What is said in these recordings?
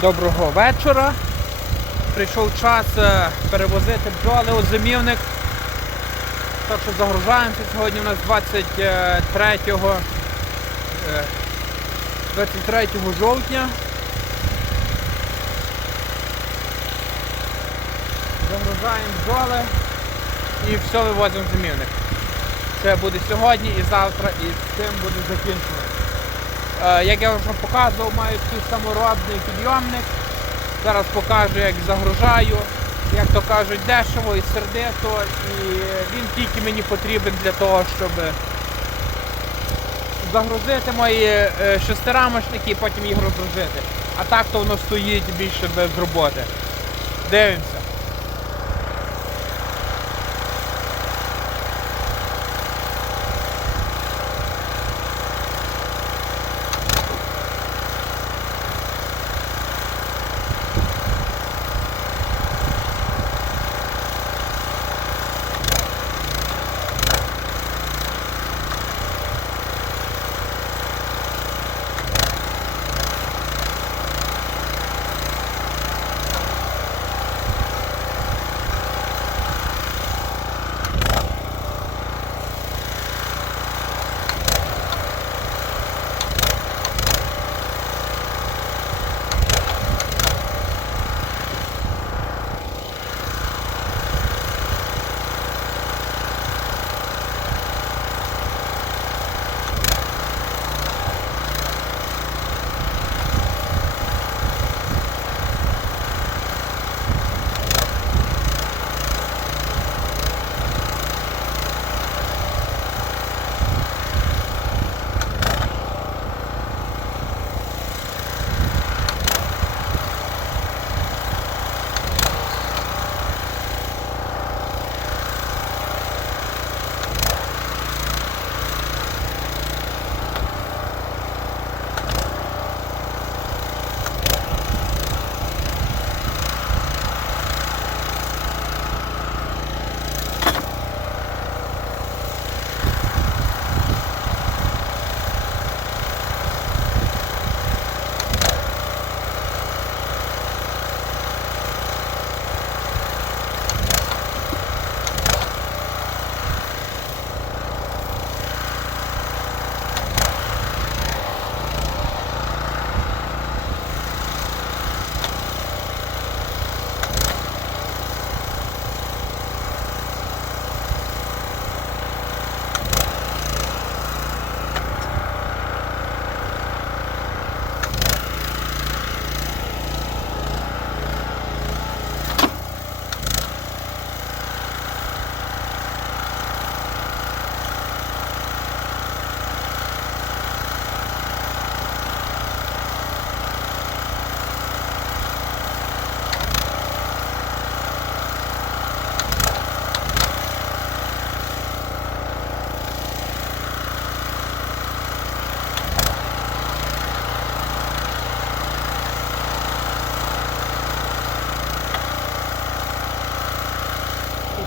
Доброго вечора. Прийшов час е, перевозити бджоли у зимівник. Так що загружаємося. Сьогодні у нас 23, е, 23 жовтня. Загружаємо бджоли і все вивозимо в зимівник. Це буде сьогодні і завтра, і з цим буде закінчено. Е, Як я вже показував, маю такий саморобний підйомник. Зараз покажу, як загружаю, як то кажуть, дешево і сердито. І він тільки мені потрібен для того, щоб загрузити мої е, шестирамочники і потім їх розгрузити. А так то воно стоїть більше без роботи. Дивимося.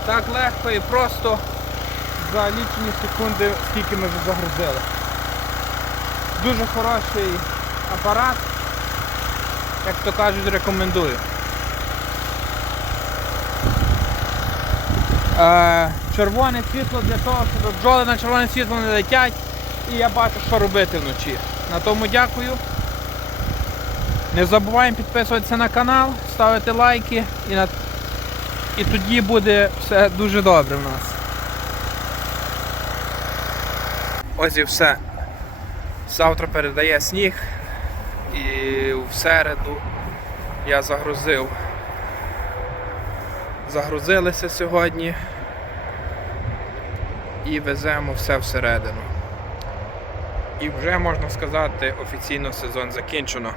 Так легко і просто за лічені секунди, скільки ми вже загрузили. Дуже хороший апарат, як то кажуть, рекомендую. Е, червоне світло для того, щоб бджоли на червоне світло не летять. І я бачу, що робити вночі. На тому дякую. Не забуваємо підписуватися на канал, ставити лайки і на і тоді буде все дуже добре в нас. Ось і все. Завтра передає сніг і в середу я загрузив. Загрузилися сьогодні і веземо все всередину. І вже можна сказати, офіційно сезон закінчено.